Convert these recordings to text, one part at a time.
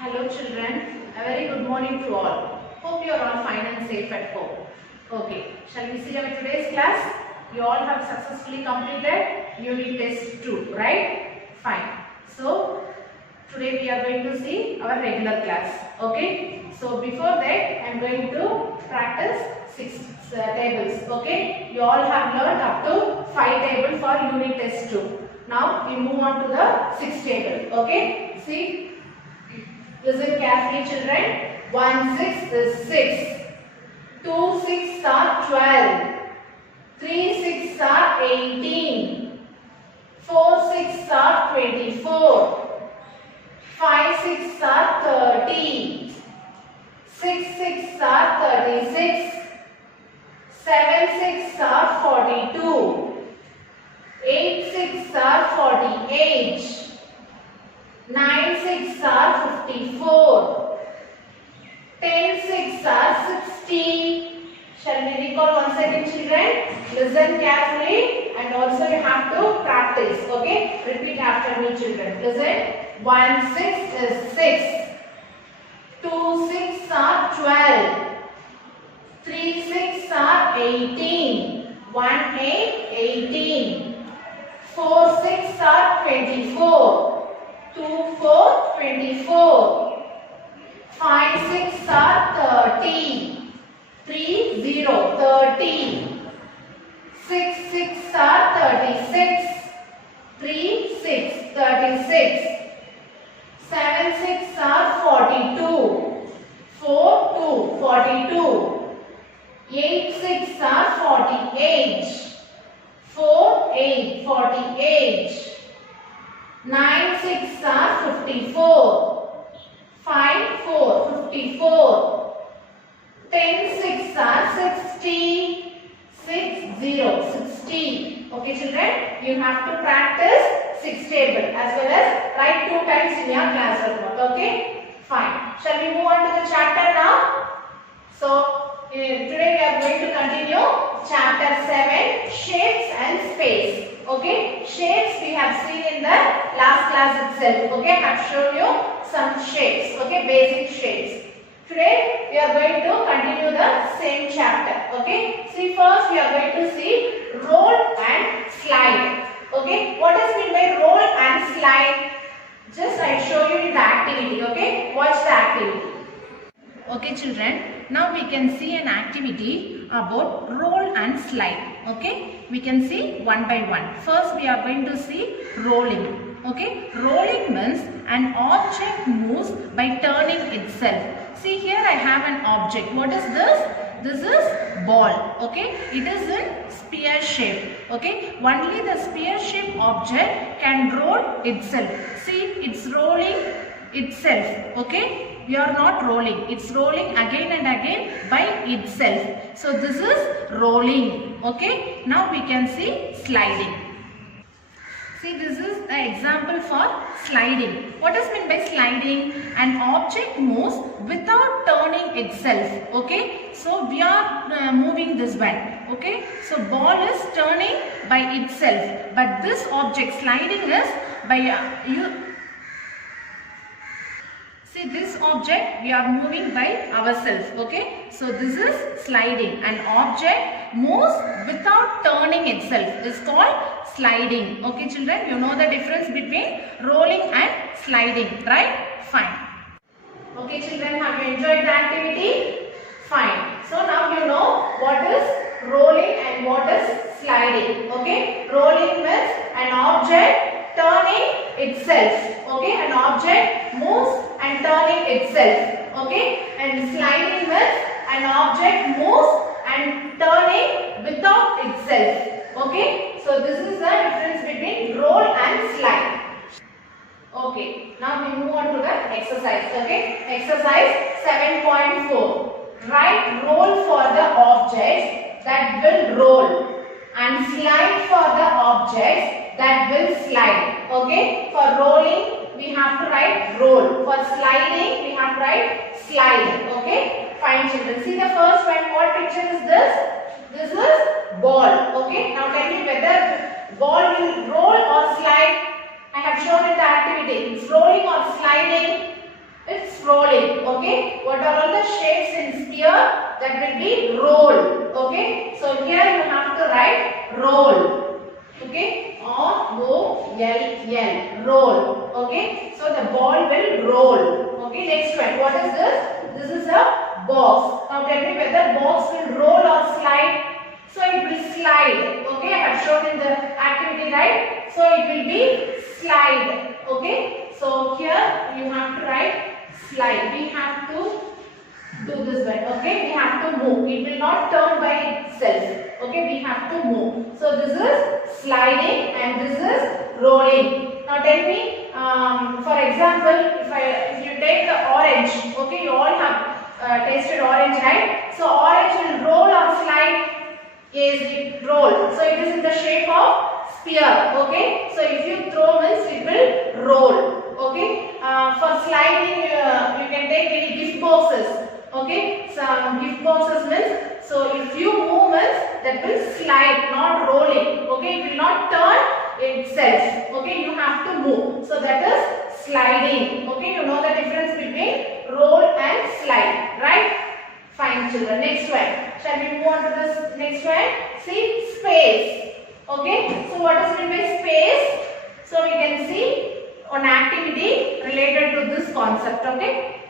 Hello children, a very good morning to all. Hope you are all fine and safe at home. Okay, shall we see our today's class? You all have successfully completed unit test 2, right? Fine. So, today we are going to see our regular class. Okay? So, before that, I am going to practice 6 tables. Okay? You all have learned up to 5 tables for unit test 2. Now, we move on to the 6th table. Okay? See? Listen carefully children. 1 6 is 6. 2 6 are 12. 3 6 are 18. 4 6 are 24. 5 6 are 30. 6 6 are 36. 7 6 are 42. 8 6 are 48. 9 6 are 54. 10 6 are 60. Shall we recall once again children? Listen carefully and also you have to practice. Okay? Repeat after me children. Listen. 1 6 is 6. 2 6 are 12. 3 6 are 18. 1 8 18. 4 6 are 24. 2 4 24. 5 6 are 30. 3 0 30. 6 6 are 36. 3 6 36. 7 6 are 42. 4 2 42. 8 6 are 48. 4 8 48. 9 6 are 54. 5 4 54. 10 6 are 60. 6 0 60. Okay children, you have to practice 6 table as well as write 2 times in your class report. Okay, fine. Shall we move on to the chapter now? So today we are going to continue chapter 7, shapes and space. Okay, shapes we have seen in the last class itself. Okay, I have shown you some shapes. Okay, basic shapes. Today we are going to continue the same chapter. Okay, see first we are going to see roll and slide. Okay, what is meant by roll and slide? Just I show you the activity. Okay, watch the activity. Okay children, now we can see an activity about roll and slide. Okay, we can see one by one. First we are going to see rolling. Okay, rolling means an object moves by turning itself. See here I have an object. What is this? This is ball. Okay, it is in sphere shape. Okay, only the sphere shape object can roll itself. See, it's rolling itself. Okay, we are not rolling, it's rolling again and again by itself. So this is rolling. Okay, now we can see sliding. See, this is the example for sliding. What is meant by sliding? An object moves without turning itself. Okay, so we are moving this one. Okay, so ball is turning by itself, but this object sliding is by See this object we are moving by ourselves. Okay, so this is sliding. An object moves without turning itself is called sliding. Okay children, you know the difference between rolling and sliding, right? Fine. Okay children, have you enjoyed the activity? Fine. So now you know what is rolling and what is sliding. Okay, rolling means an object turning itself. Okay, an object moves and turning itself. Okay, and sliding means an object moves and turning without itself. Okay, so this is the difference between roll and slide. Okay, now we move on to the exercise. Okay, exercise 7.4. Write roll for the objects that will roll and slide for the objects that will slide. Okay, for rolling we have to write roll. For sliding we have to write slide. Okay, fine children. See the first one. What picture is this? This is ball. Okay, now tell me whether ball will roll or slide. I have shown in the activity. It's rolling or sliding. It's rolling. Okay. What are all the shapes in sphere? That will be roll. Okay. So here you have to write roll. Okay. R-O-L-L. Roll. Okay. So the ball will roll. Okay. Next one. What is this? This is a box. Now tell me whether box will roll or slide. So it will slide. Okay. I have shown in the activity, right? So it will be slide. Okay. So here you have to write slide. We have to do this way. Okay. We have to move. It will not turn by itself. Okay. We have to move. So this is sliding and this is rolling. Now tell me, for example, if you take the orange, okay, you all have tasted orange, right? So orange will roll or slide. Is it roll? So it is in the shape of sphere. Okay. So if you throw means it will roll. Okay. For sliding, you can take any gift boxes. Okay. Some gift boxes means, so if you move means that will slide, not rolling. Okay. It will not turn itself. Okay. You have to move. So that is sliding. Okay. You know the difference between roll and slide, right? Fine, children. Next one. Shall we move on to this next one? See, space. Okay. So what is meant by space? So we can see an activity related to this concept. Okay.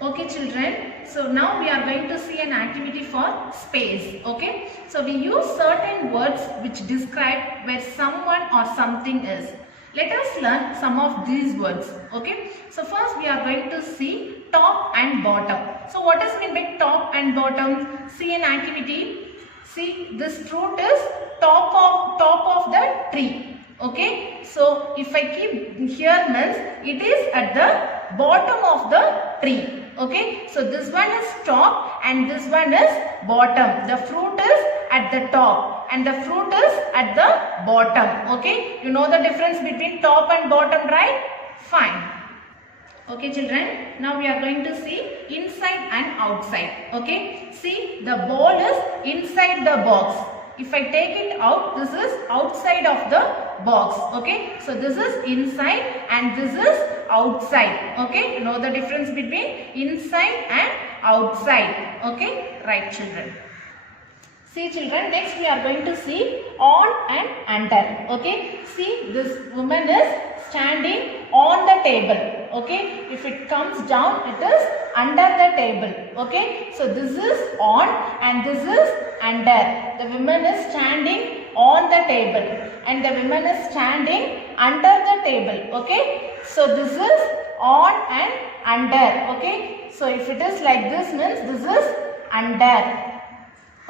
Okay, children. So now we are going to see an activity for space. Okay. So we use certain words which describe where someone or something is. Let us learn some of these words. Okay. So first we are going to see top and bottom. So what is meant by top and bottom? See an activity. See, this fruit is top of the tree. Okay. So if I keep here means it is at the bottom of the tree. Okay. So this one is top and this one is bottom. The fruit is at the top and the fruit is at the bottom. Okay. You know the difference between top and bottom, right? Fine. Okay, children. Now we are going to see inside and outside. Okay. See, the ball is inside the box. If I take it out, this is outside of the box. Okay. So this is inside and this is outside. Okay. You know the difference between inside and outside. Okay. Right, children. See, children, next we are going to see on and under. Okay. See, this woman is standing on the table. Okay. If it comes down, it is under the table. Okay. So this is on and this is under. The woman is standing on the table and the woman is standing under the table. Okay. So this is on and under. Okay. So if it is like this means this is under.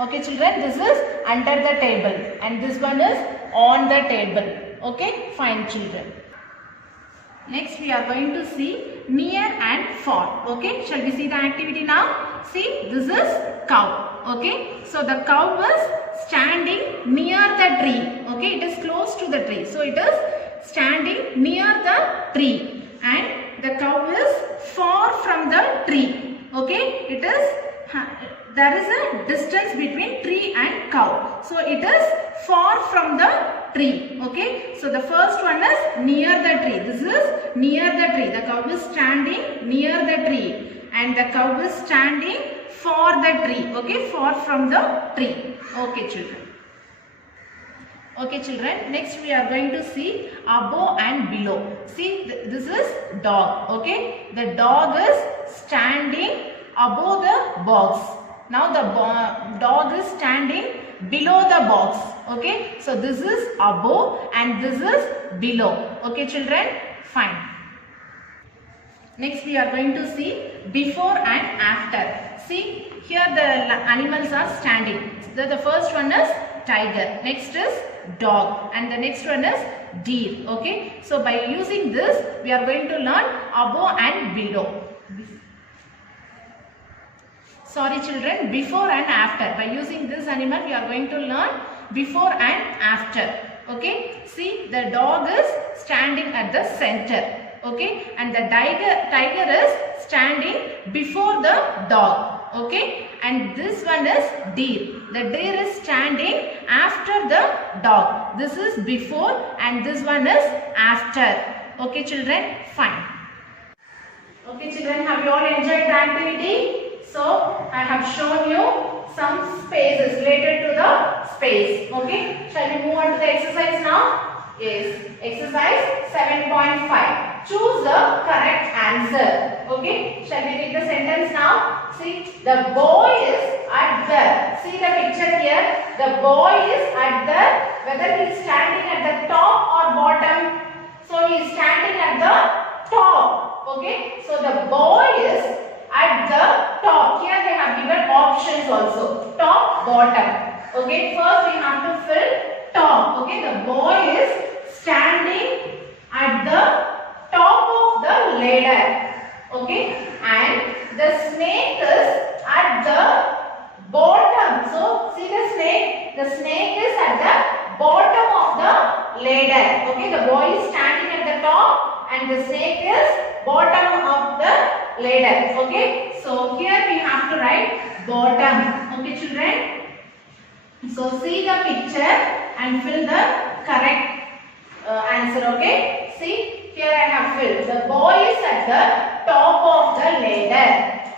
Okay, children, this is under the table and this one is on the table. Okay, fine, children. Next we are going to see near and far. Okay, shall we see the activity now? See, this is cow. Okay, so the cow is standing near the tree. Okay, it is close to the tree. So it is standing near the tree and the cow is far from the tree. Okay, it is there is a distance between tree and cow. So it is far from the tree. Okay. So the first one is near the tree. This is near the tree. The cow is standing near the tree and the cow is standing for the tree. Okay. Far from the tree. Okay, children. Okay, children. Next we are going to see above and below. See, this is dog. Okay. The dog is standing above the box. Now the dog is standing below the box. Okay. So this is above and this is below. Okay, children. Fine. Next we are going to see before and after. See, here the animals are standing. The first one is tiger. Next is dog. And the next one is deer. Okay. So by using this we are going to learn above and below. Sorry, children, before and after. By using this animal, we are going to learn before and after. Okay. See, the dog is standing at the center. Okay. And the tiger is standing before the dog. Okay. And this one is deer. The deer is standing after the dog. This is before and this one is after. Okay, children. Fine. Okay children, have you all enjoyed the activity? So I have shown you some spaces related to the space. Okay, shall we move on to the exercise now? Yes, exercise 7.5. Choose the correct answer. Okay, shall we read the sentence now? See, the boy is at the. See the picture here. The boy is at the. Whether he is standing at the top or bottom. So he is standing at the top. Okay, so the boy is at the top. Here they have given options also. Top, bottom. Okay, first we have to fill top. Okay, the boy is standing at the top of the ladder. Okay, and the snake is at the bottom. So see the snake. The snake is at the bottom of the ladder. Okay, the boy is standing at the top and the snake is bottom of the ladder. Okay, so here we have to write bottom. Okay children, so see the picture and fill the correct answer. Okay, see here I have filled. The boy is at the top of the ladder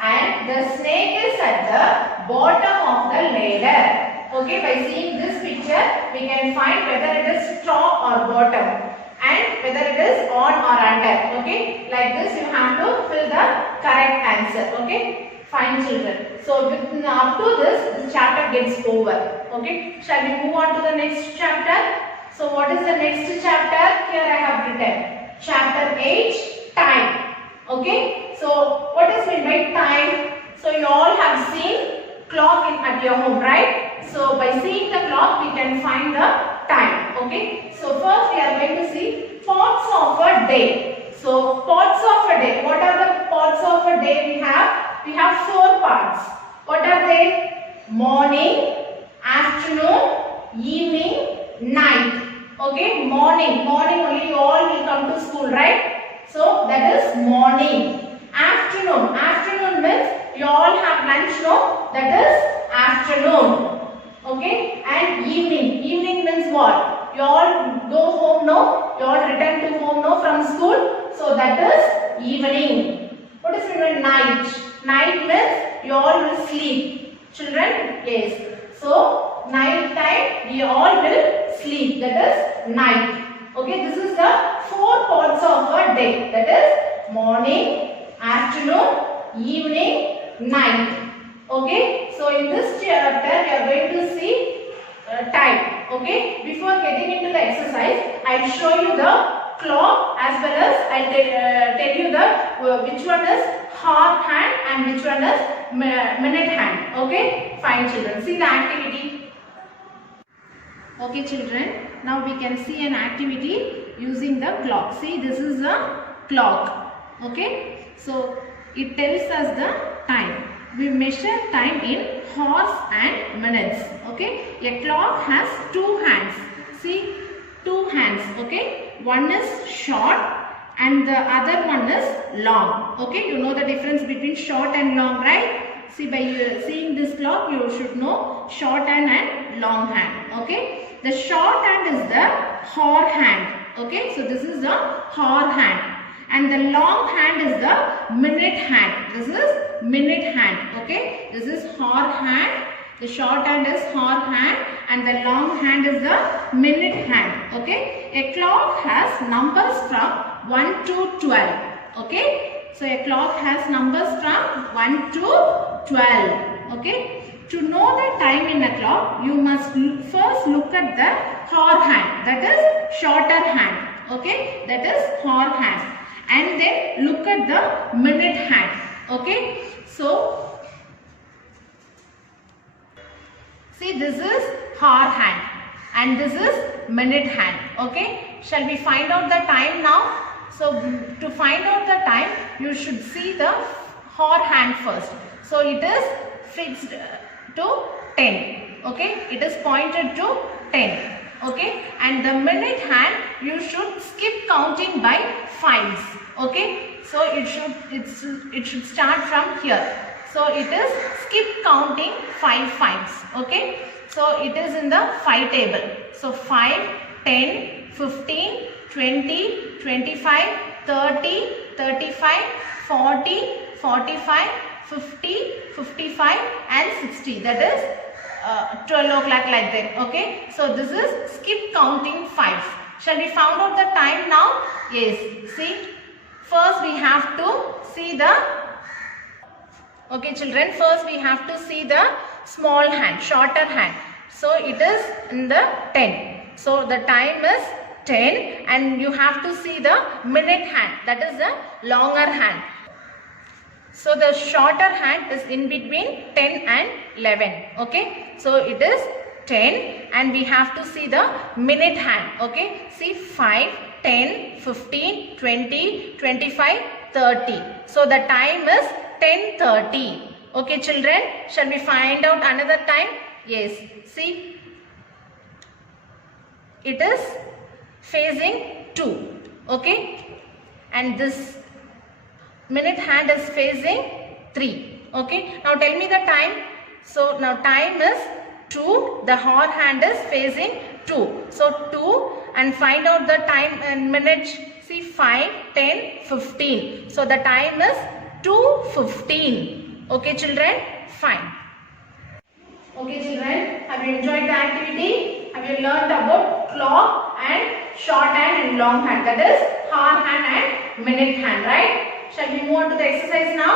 and the snake is at the bottom of the ladder. Okay, by seeing this picture we can find whether it is top or bottom and whether it is on or under. Okay, like this you have to fill the correct answer. Okay, fine children. So with, up to this chapter gets over. Okay, shall we move on to the next chapter? So what is the next chapter? Here I have written chapter 8, time. Okay, so what is meant by time? So you all have seen clock at your home, right? So by seeing the clock we can find the time. Okay, so first we are going to see parts of a day. So parts of a day. What are the parts of a day we have? We have 4 parts. What are they? Morning, afternoon, evening, night. Okay, morning only you all will come to school, right? So that is morning. Afternoon means you all have lunch, no? That is afternoon. Okay, and evening means what? You all go home, no? You all return to home, no, from school. So that is evening. What is meant night? Night means you all will sleep. Children, yes. So night time we all will sleep. That is night. Okay, this is the 4 parts of a day. That is morning, afternoon, evening, night. Okay, so in this chapter we are going to see time. Okay, before getting into the exercise, I will show you the clock as well as I will tell you the which one is hour hand and which one is minute hand. Okay, fine children. See the activity. Okay children, now we can see an activity using the clock. See, this is the clock. Okay, so it tells us the time. We measure time in hours and minutes. Okay, a clock has 2 hands. See, 2 hands. Okay, one is short and the other one is long. Okay, you know the difference between short and long, right? See, by seeing this clock you should know short hand and long hand. Okay, the short hand is the hour hand. Okay, so this is the hour hand. And the long hand is the minute hand. This is minute hand. Okay, this is hour hand. The short hand is hour hand and the long hand is the minute hand. Okay, a clock has numbers from 1 to 12. Okay, so a clock has numbers from 1 to 12. Okay, to know the time in a clock, you must first look at the hour hand. That is shorter hand. Okay, that is hour hand. And then look at the minute hand. Okay, so see, this is hour hand and this is minute hand. Okay, shall we find out the time now? So to find out the time, you should see the hour hand first. So it is fixed to 10. Okay, it is pointed to 10. Okay, and the minute hand you should skip counting by 5s. Okay, so it should start from here. So it is skip counting 5 5s. Okay, so it is in the 5 table. So 5, 10, 15, 20, 25, 30, 35, 40, 45, 50, 55 and 60. That is 12 o'clock like that. Okay. So this is skip counting 5. Shall we find out the time now? Yes. See. First we have to see the, okay children, first we have to see the small hand, shorter hand. So it is in the 10. So the time is 10 and you have to see the minute hand, that is the longer hand. So the shorter hand is in between 10 and 11. Okay. So it is 10 and we have to see the minute hand. Okay. See 5, 10, 15, 20, 25, 30. So the time is 10:30. Okay children, shall we find out another time? Yes. See, it is facing 2. Okay. And this minute hand is facing 3. Okay. Now tell me the time. So now time is 2. The hour hand is facing 2. So 2 and find out the time and minutes. See 5, 10, 15. So the time is 2:15. Okay children. Fine. Okay children. Have you enjoyed the activity? Have you learned about clock and short hand and long hand? That is hour hand and minute hand. Right? Shall we move on to the exercise now?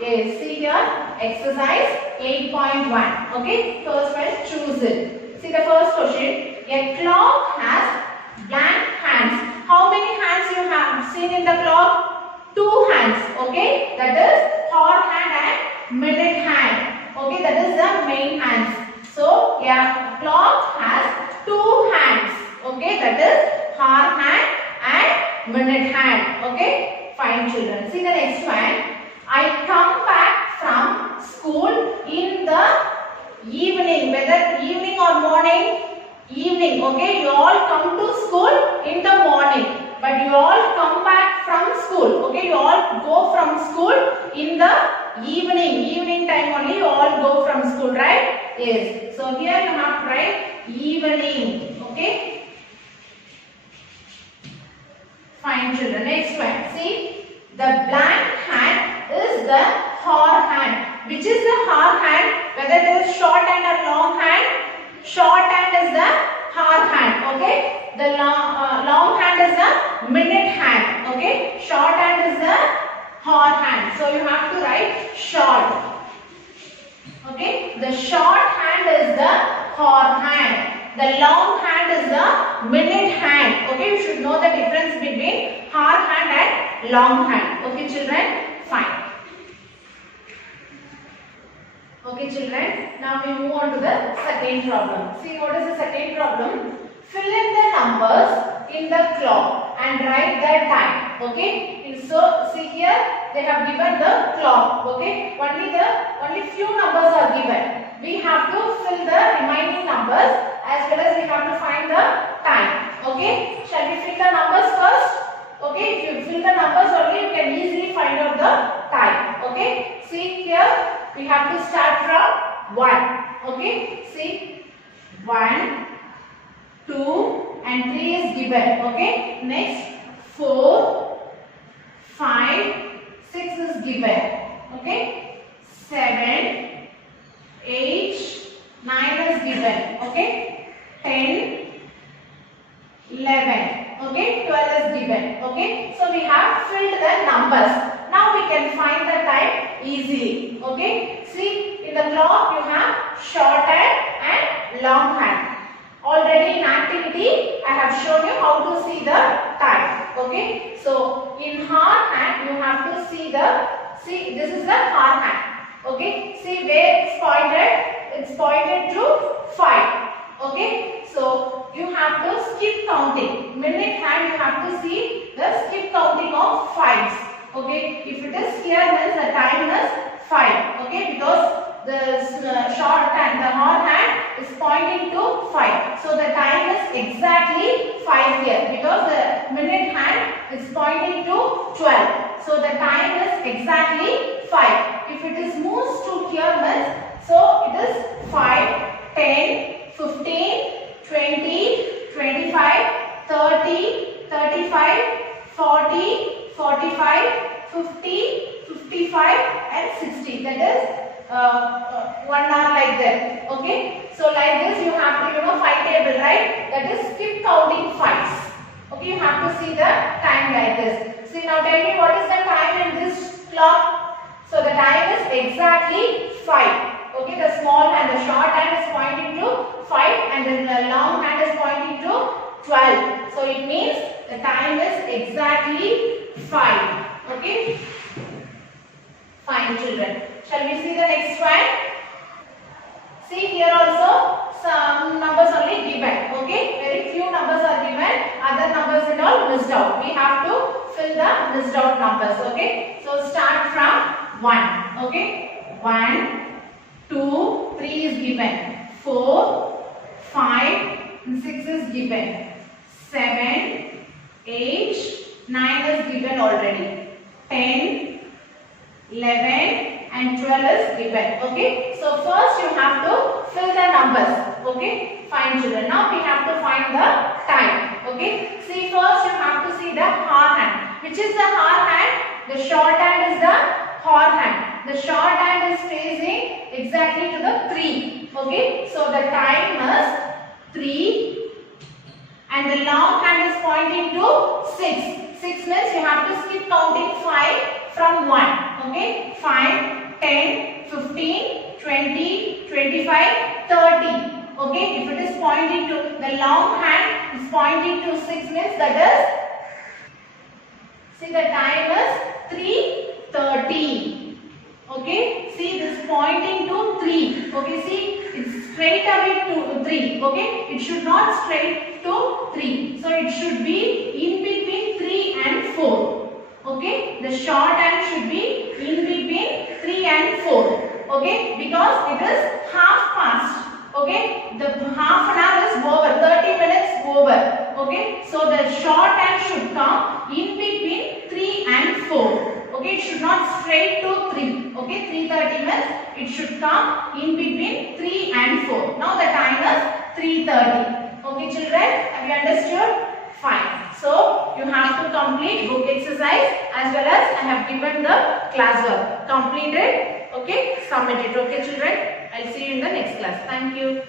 Yes, see here, exercise 8.1. Okay, first one, choose it. See the first question. A clock has blank hands. How many hands you have seen in the clock? 2 hands. Okay, that is hour hand and minute hand. Okay, that is the main hands. So, a clock has 2 hands. Okay, that is hour hand and minute hand. Okay, fine children. See the next one. I come back from school in the evening, whether evening or morning, evening, okay, you all come to school in the morning, but you all come back from school, okay, you all go from school in the evening time only, you all go from school, right? Yes, so here you have to write evening, okay, fine children. Next one, see, the blank hand is the hour hand. Which is the hour hand? Whether it is short hand or long hand? Short hand is the hour hand. Okay. The long hand is the minute hand. Okay. Short hand is the hour hand. So you have to write short. Okay. The short hand is the hour hand. The long hand is the minute hand. Okay. You should know the difference between hour hand and long hand. Okay children. Fine. Okay children, now we move on to the second problem. See what is the second problem? Fill in the numbers in the clock and write the time. Okay. So see here they have given the clock. Okay. Only few numbers are given. We have to fill the remaining numbers as well as we have to find the time. Okay. Shall we fill the numbers first? Okay, if you fill the numbers only, you can easily find out the time. Okay, see here, we have to start from 1. Okay, see, 1, 2 and 3 is given. Okay, next 4, 5, 6 is given. Okay, 7, 8, 9 is given. Okay, 10, 11. Okay, 12 is given. Okay, so we have filled the numbers. Now we can find the time easily. Okay, see in the clock you have short hand and long hand. Already in activity I have shown you how to see the time. Okay, so in hour hand you have to see this is the hour hand. Okay, see where it's pointed? It's pointed to 5. Okay, so you have to skip counting. Minute hand you have to see the skip counting of 5s. Okay, if it is here then the time is 5. Okay, because the short hand, the hour hand is pointing to 5. So the time is exactly 5 here because the minute hand is pointing to 12. So the time is exactly 5. If it is moves to here means, so it is 5, 10, 15, 20, 25, 30, 35, 40, 45, 50, 55 and 60. That is 1 hour like that. Okay. So like this you have to five table, right? That is skip counting fives. Okay. You have to see the time like this. See now tell me what is the time in this clock? So the time is exactly 5. Okay. The small hand, the short hand is pointing to 5 and the long hand is pointing to 12. So it means the time is exactly 5. Okay. Fine children. Shall we see the next one? See here also some numbers only given. Okay. Very few numbers are given. Other numbers and all missed out. We have to fill the missed out numbers. Okay. So start from 1. Okay. 1, 2, 3 is given. 4, 5, and 6 is given. 7, 8, 9 is given already. 10, 11 and 12 is given. Okay. So first you have to fill the numbers. Okay. Fine children. Now we have to find the time. Okay. See first you have to see the hour hand. Which is the hour hand? The short hand is the hour hand. The short hand is facing exactly to the 3. Okay. So the time is 3 and the long hand is pointing to 6. 6 means you have to skip counting 5 from 1. Okay. 5, 10, 15, 20, 25, 30. Okay. If it is pointing to the long hand is pointing to 6 means that is, see the time is 3:30. Okay. See this pointing to 3. Okay. See it's straight away to 3. Okay. It should not straight to 3. So it should be in between 3 and 4. Okay. The short hand should be in between 3 and 4. Okay. Because it is half past. Okay. The half an hour is over. 30 minutes over. Okay. So the short hand should come in between 3 and 4. Okay. It should not straight to 3. Okay. 3:30 minutes. It should come in between 3 and 4. Now the time is 3:30. Okay children. Have you understood? Fine. So you have to complete book exercise as well as I have given the class work. Complete it. Okay. Submit it. Okay children. I'll see you in the next class. Thank you.